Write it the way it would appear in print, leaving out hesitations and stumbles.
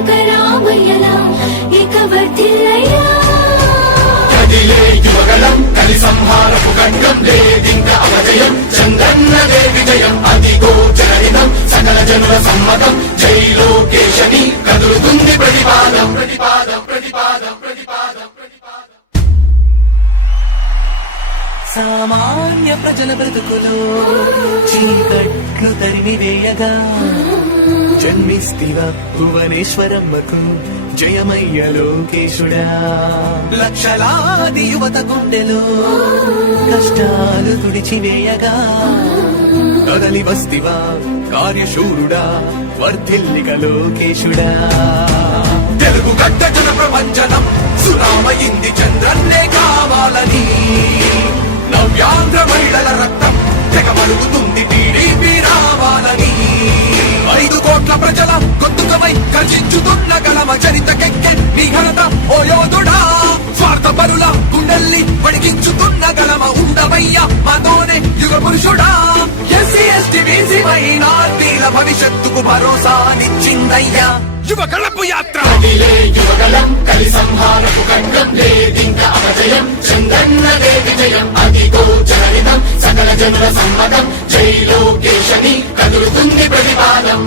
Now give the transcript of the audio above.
తారక రామయ్యలా ఇక వర్ధిల్లయ్యా కదిలే యువగలం కలి సంహారపు ఖడ్గం లేదింక అపజయం చంద్రన్నదే విజయం అదిగో జనహితం సకల జనుల సమ్మతం జై లోకేశని కదులుతుంది ప్రతిపాదం ప్రతిపాదం ప్రతిపాదం ప్రతిపాదం ప్రతిపాదం సామాన్య ప్రజల బ్రతుకులో చీకట్లు తరిమివేయగా జన్మిస్తివ భువనేశ్వరమ్మకు జయమయ్య లోకేశుడా లక్షలాది యువత గుండెలో కష్టాలు తుడిచివేయగా కదలి వస్తివా కార్యశూరుడా వర్ధిల్లిక లోకేశుడా తెలుగు గడ్డ జన ప్రపంచనం సునామయింది చంద్రన్నే కావాలని నవ్యాంధ్ర మహిళల రక్తం తెగమలుగుతుంది టీడీపీ రావాలని 5 కోట్ల ప్రజల గొంతుకమై కర్షించుతున్న గలమ చరితకెక్కె నీ ఘనత ఓ యోధుడా స్వార్థ పరుల గుండెల్ని వణికించుతున్న గలమ ఉండవయ్య మాతోనే యుగ పురుషుడా ఎస్సీ ఎస్టీ బీసీ మైనార్టీల భవిష్యత్తుకు భరోసానిచ్చిందయ్యా యువ కళపు యాత్ర కదిలే యువగలం కలి సంహారపు ఖడ్గం లేదింక అపజయం చంద్రన్నదే విజయం అదిగో జనహితం సకల జనుల సమ్మతం జై లోకేశని కదులుతుంది ప్రతిపాదం